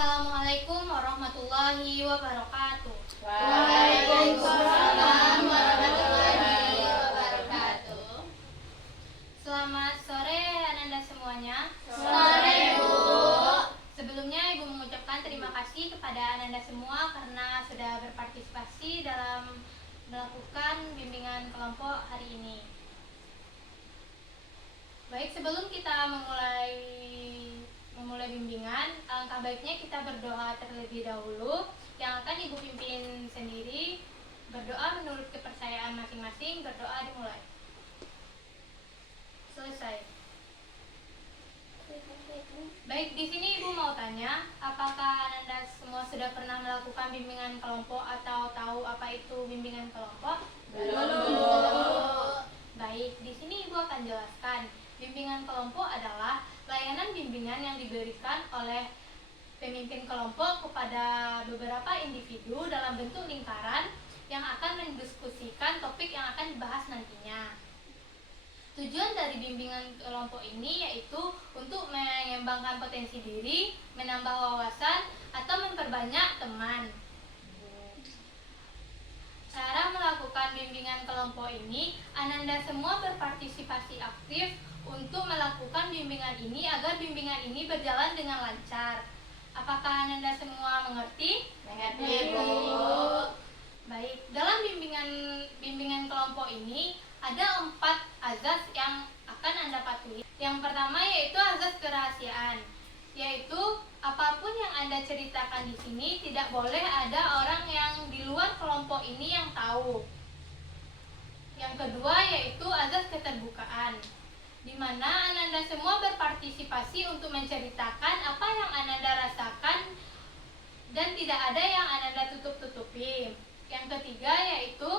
Assalamualaikum warahmatullahi wabarakatuh. Waalaikumsalam warahmatullahi wabarakatuh. Selamat sore Ananda semuanya. Sore, Bu. Sebelumnya Ibu mengucapkan terima kasih kepada Ananda semua karena sudah berpartisipasi dalam melakukan bimbingan kelompok hari ini. Baik, sebelum kita memulai bimbingan, alangkah baiknya kita berdoa terlebih dahulu yang akan Ibu pimpin sendiri. Berdoa menurut kepercayaan masing-masing. Berdoa dimulai. Selesai. Baik, di sini Ibu mau tanya, apakah Ananda semua sudah pernah melakukan bimbingan kelompok atau tahu apa itu bimbingan kelompok? Belum. Baik, di sini Ibu akan jelaskan. Bimbingan kelompok adalah layanan bimbingan yang diberikan oleh pemimpin kelompok kepada beberapa individu dalam bentuk lingkaran yang akan mendiskusikan topik yang akan dibahas nantinya. Tujuan dari bimbingan kelompok ini yaitu untuk mengembangkan potensi diri, menambah wawasan, atau memperbanyak teman. Cara melakukan bimbingan kelompok ini, Ananda semua berpartisipasi aktif untuk melakukan bimbingan ini agar bimbingan ini berjalan dengan lancar. Apakah Ananda semua mengerti? Mengerti, Bu. Baik, dalam bimbingan kelompok ini ada 4 azas yang akan Anda patuhi. Yang pertama yaitu azas kerahasiaan, yaitu apapun yang Anda ceritakan di sini tidak boleh ada orang yang di luar kelompok ini yang tahu. Yang kedua yaitu azas keterbukaan, di mana Ananda semua berpartisipasi untuk menceritakan apa yang Ananda rasakan dan tidak ada yang Ananda tutup-tutupi. Yang ketiga yaitu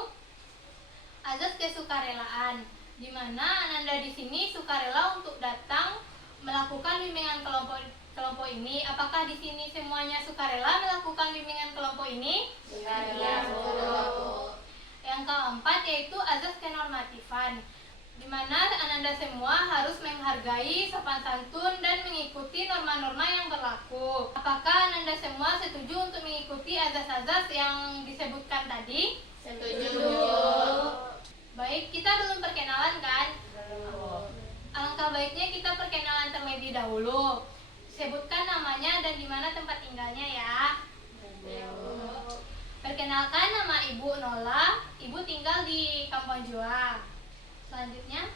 azas kesukarelaan, di mana Ananda di sini sukarela untuk datang melakukan bimbingan kelompok ini. Apakah di sini semuanya sukarela melakukan bimbingan kelompok ini? Sukarela, Bu. Yang keempat yaitu azas kenormatifan, di mana Ananda semua harus menghargai sopan santun dan mengikuti norma-norma yang berlaku. Apakah Ananda semua setuju untuk mengikuti azas-azas yang disebutkan tadi? Setuju. Baik, kita belum perkenalan kan? Belum. Alangkah baiknya kita perkenalan terlebih dahulu. Sebutkan namanya dan di mana tempat tinggalnya ya. Perkenalkan, nama Ibu Nola. Ibu tinggal di Kampung Jua. Selanjutnya,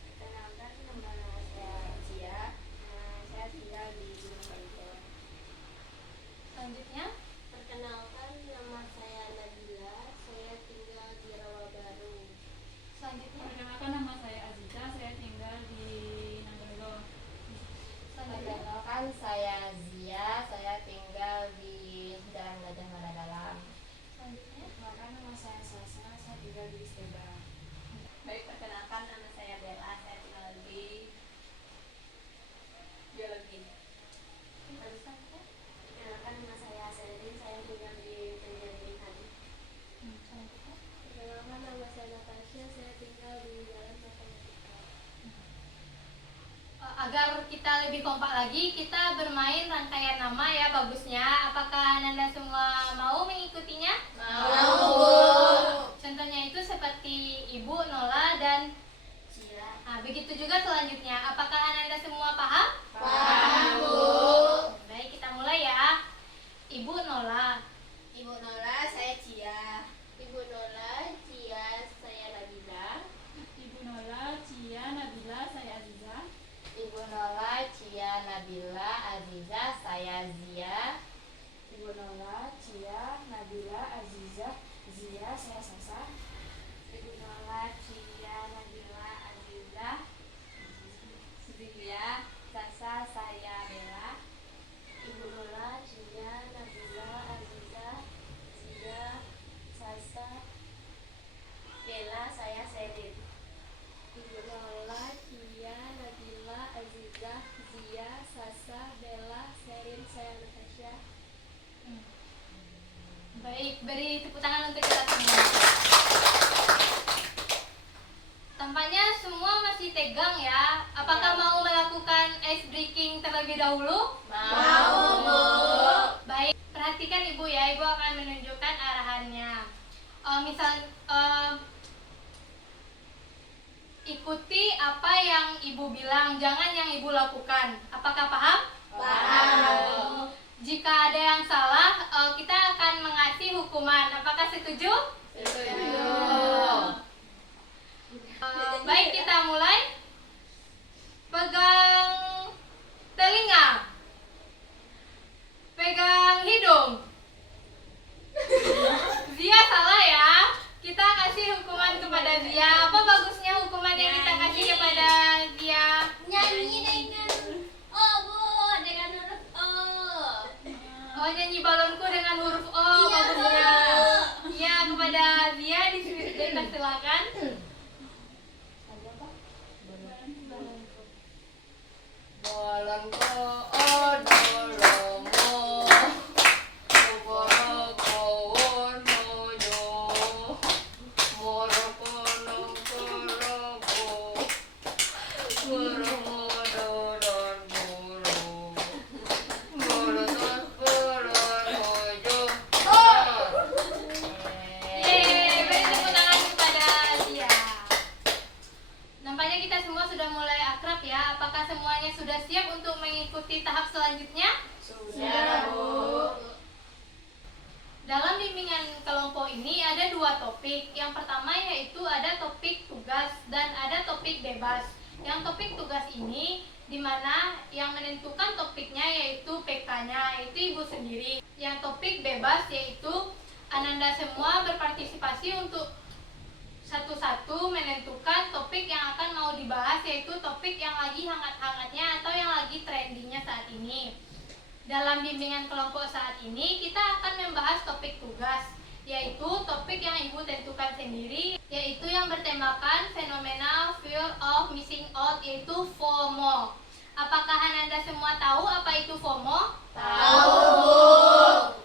Perkenalkan, nama saya Cia. Saya tinggal di Gunung Kidul. selanjutnya, Perkenalkan, nama saya Nabila. Saya tinggal di Rawabaru. selanjutnya, Perkenalkan, nama saya Aziza, saya tinggal di Nanggalo. selanjutnya, Perkenalkan, saya Zia. Saya tinggal di Jalan Gajah Mada Dalam. selanjutnya. Perkenalkan, nama saya Sasa, saya tinggal di Steba. Baik, perkenalkan nama saya Bella, saya tinggal di Biologi. Perkenalkan, nama saya Selin. Saya tinggal di Penjaringan Hadi. Selanjutnya. Perkenalkan, nama saya Natasha. Saya tinggal di Jalan Matematika. Agar kita lebih kompak lagi, kita bermain rangkaian nama ya bagusnya. Apakah Ananda semua mau mengikutinya? Mau, Bu. Contohnya itu seperti Ibu Nola dan Cia. nah, begitu juga selanjutnya. Apakah Ananda semua paham? Paham, Bu. Baik, kita mulai ya. Ibu Nola. Ibu Nola, saya Cia. Ibu Nola, Cia, saya Nabila. Ibu Nola, Cia, Nabila, saya Aziza. Ibu Nola, Cia, Nabila, Aziza, saya Zia. Ibu Nola, Cia, Nabila, Aziza, Zia, saya Sasa. Ibu Nola, Cia, Nabila, Aziza, Zia, Sasa, saya Bella. Ibu Nola, Cia, Nabila, Aziza, Zia, Sasa, Bella, saya Selin. Ibu Nola, Cia, Nabila, Aziza, Zia, Sasa, Bella, Selin, saya Natasha. Baik, beri tepuk tangan untuk kita semua. Tampaknya semua masih tegang ya. Apakah mau melakukan ice breaking terlebih dahulu? Mau, Bu. ikuti apa yang ibu bilang, jangan yang ibu lakukan. Apakah paham? Paham. Jika ada yang salah, kita akan mengasih hukuman. Apakah setuju? Setuju. Baik, kita mulai. Pegang telinga. Pegang hidung. Zia salah ya. Kita kasih hukuman kepada Zia. Apa bagusnya hukuman yang kita kasih kepada Zia? Nyanyi dengan dengan huruf O. Oh, nyanyi balonku dengan huruf O. Iya, Bagusnya. Bu. Iya, kepada Zia dipersilakan. Balonku odolomo, balonku wonoyo, moroko nongkorobo, goromo doron goro, gorotos boron hojo. Yeay, beri tepuk tangan kepada Zia. Nampaknya kita semua sudah mulai akrab ya. Apakah semuanya sudah siap untuk mengikuti tahap selanjutnya? Sudah, Bu. Dalam bimbingan kelompok ini ada dua topik. Yang pertama yaitu ada topik tugas dan ada topik bebas. Yang topik tugas ini di mana yang menentukan topiknya yaitu PK-nya, yaitu ibu sendiri. Yang topik bebas yaitu Ananda semua berpartisipasi untuk satu-satu menentukan topik yang akan mau dibahas, yaitu topik yang lagi hangat-hangatnya atau yang lagi trendingnya saat ini. Dalam bimbingan kelompok saat ini kita akan membahas topik tugas, yaitu topik yang ibu tentukan sendiri, yaitu yang bertemakan fenomena fear of missing out, yaitu FOMO. Apakah Ananda semua tahu apa itu FOMO? Tahu, Bu.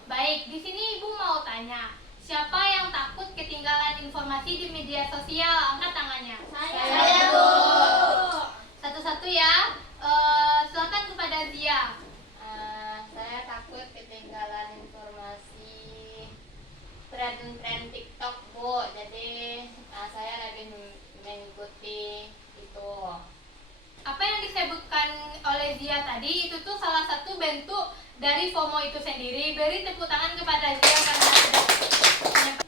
Baik, di sini ibu mau tanya, siapa yang takut ketinggalan informasi di media sosial? Angkat tangannya. Saya, Bu. Satu-satu ya. Silakan kepada Zia. Saya takut ketinggalan informasi tren TikTok, Bu. Jadi saya lebih mengikuti itu. Apa yang disebutkan oleh Zia tadi itu tuh salah satu bentuk dari FOMO itu sendiri. Beri tepuk tangan kepada Zia karena sudah menyampaikan.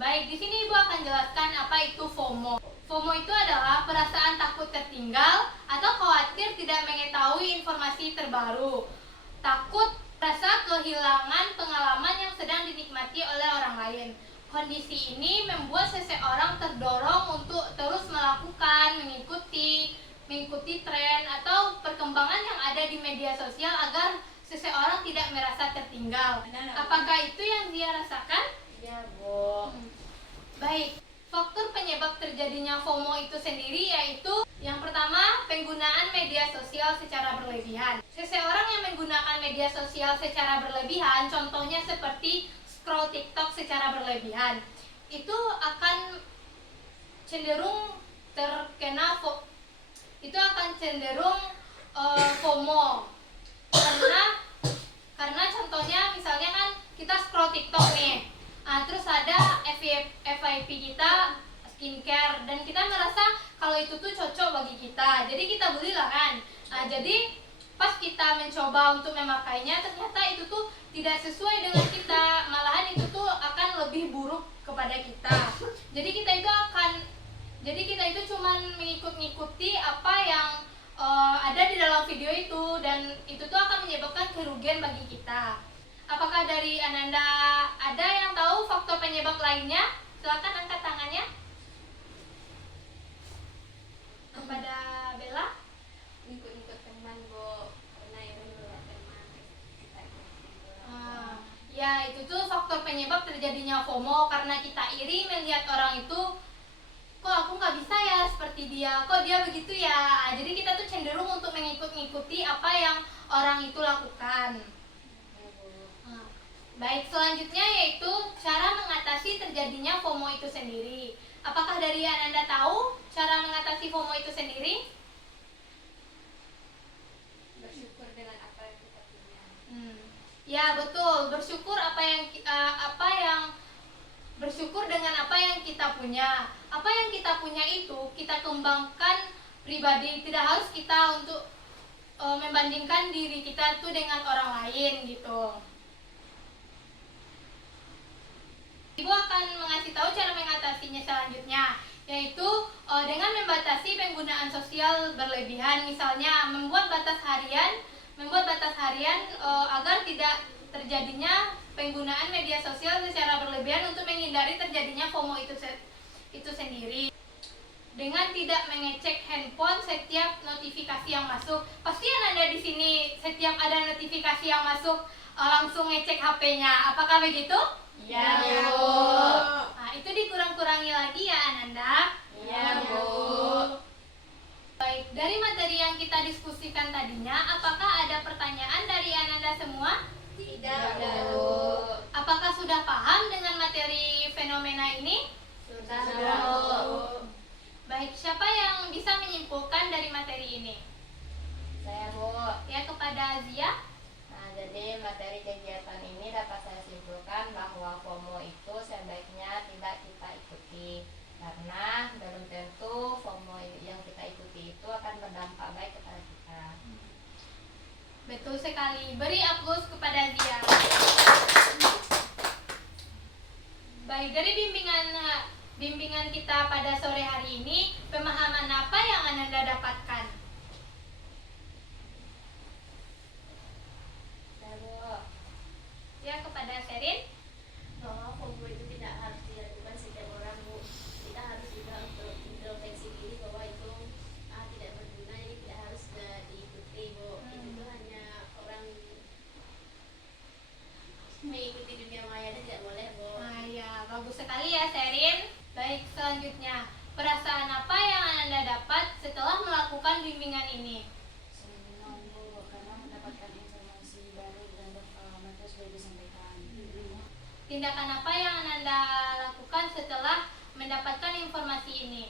Baik, di sini Ibu akan jelaskan apa itu FOMO. FOMO itu adalah perasaan takut tertinggal atau khawatir tidak mengetahui informasi terbaru. Takut rasa kehilangan pengalaman yang sedang dinikmati oleh orang lain. Kondisi ini membuat seseorang terdorong untuk terus melakukan, mengikuti tren atau perkembangan yang ada di media sosial agar seseorang tidak merasa tertinggal. Apakah itu yang dia rasakan? Ya, Bu. Baik, faktor penyebab terjadinya FOMO itu sendiri yaitu yang pertama, penggunaan media sosial secara berlebihan. Seseorang yang menggunakan media sosial secara berlebihan, contohnya seperti scroll TikTok secara berlebihan, itu akan cenderung terkena FOMO. Karena contohnya misalnya kan kita scroll TikTok nih. Terus ada FYP kita skincare dan kita merasa kalau itu tuh cocok bagi kita, jadi kita belilah kan. Jadi pas kita mencoba untuk memakainya ternyata itu tuh tidak sesuai dengan kita, malahan itu tuh akan lebih buruk kepada kita. Jadi kita itu cuman mengikuti apa yang ada di dalam video itu, dan itu tuh akan menyebabkan kerugian bagi kita. Apakah dari Ananda ada yang tahu faktor penyebab lainnya? Silakan angkat tangannya. Kepada Bella. Ikut teman, Bu. Karena itu teman. Ya, itu tuh faktor penyebab terjadinya FOMO karena kita iri melihat orang itu, kok aku nggak bisa ya seperti dia, kok dia begitu ya. Jadi kita tuh cenderung untuk mengikuti apa yang orang itu lakukan. Baik, selanjutnya yaitu cara mengatasi terjadinya FOMO itu sendiri. Apakah dari Ananda tahu cara mengatasi FOMO itu sendiri? Bersyukur dengan apa yang kita punya. Ya betul, bersyukur apa yang bersyukur dengan apa yang kita punya. Apa yang kita punya itu kita kembangkan pribadi, tidak harus kita untuk membandingkan diri kita tuh dengan orang lain gitu. Ibu akan mengasih tahu cara mengatasinya selanjutnya, yaitu dengan membatasi penggunaan sosial berlebihan, misalnya membuat batas harian agar tidak terjadinya penggunaan media sosial secara berlebihan untuk menghindari terjadinya FOMO itu sendiri. Dengan tidak mengecek handphone setiap notifikasi yang masuk. Pasti Anda di sini setiap ada notifikasi yang masuk langsung ngecek HP-nya. Apakah begitu? Iya, Bu. Nah, itu dikurang-kurangi lagi ya Ananda. Iya, Bu. Baik, dari materi yang kita diskusikan tadinya, apakah ada pertanyaan dari Ananda semua? Tidak, Bu. Apakah sudah paham dengan materi fenomena ini? Sudah, Bu. Baik, siapa yang bisa menyimpulkan dari materi ini? Saya, Bu. Ya, kepada Azia. Nah, jadi materi kegiatan ini dapat saya simpulkan bahwa FOMO itu sebaiknya tidak kita ikuti, karena belum tentu FOMO yang kita ikuti itu akan berdampak baik kepada kita. Betul sekali. Beri aplaus kepada Azia. Baik, dari bimbingan kita pada sore hari ini, pemahaman apa yang Ananda dapatkan? Saya, Bu. Ya, kepada Sherin. Bahwa FOMO itu tidak harus dilakukan setiap orang, Bu. Kita harus juga untuk introspeksi diri bahwa itu tidak berguna, jadi tidak harus diikuti, Bu. Itu tuh hanya orang mengikuti dunia maya, dan tidak boleh, Bu. Nah, ya, bagus sekali ya Sherin. Baik, selanjutnya, perasaan apa yang Ananda dapat setelah melakukan bimbingan ini? Senang, Bu, karena mendapatkan informasi baru dan materi sudah disampaikan. Tindakan apa yang Ananda lakukan setelah mendapatkan informasi ini?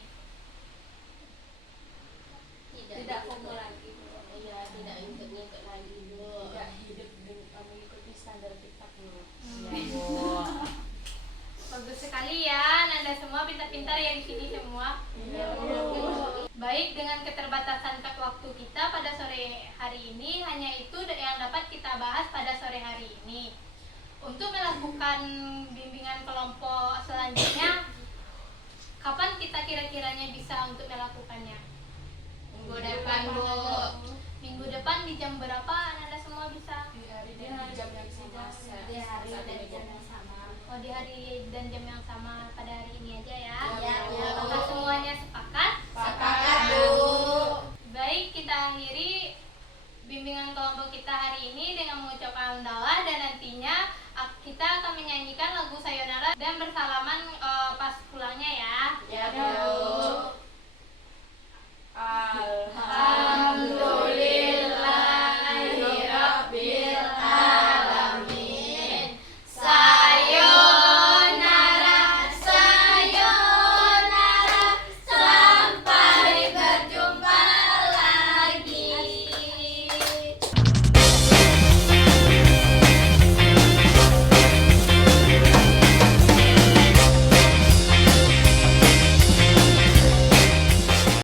Tidak FOMO lagi, Bu. Iya, tidak ikut-ikut lagi, Bu. Tidak hidup dengan mengikuti standar TikTok, Bu. Iya, Bu. Bagus sekali ya, Anda semua pintar-pintar ya di sini semua. Iya, Bu. Baik, dengan keterbatasan waktu kita pada sore hari ini, hanya itu yang dapat kita bahas pada sore hari ini. Untuk melakukan bimbingan kelompok selanjutnya, kapan kita kira-kiranya bisa untuk melakukannya? Minggu depan, Bu. Minggu depan di jam berapa Anda semua bisa? Di hari dan jam yang sama. Di hari dan jam yang sama. Oh, di hari dan jam yang sama pada hari ini aja ya. Iya, Bu.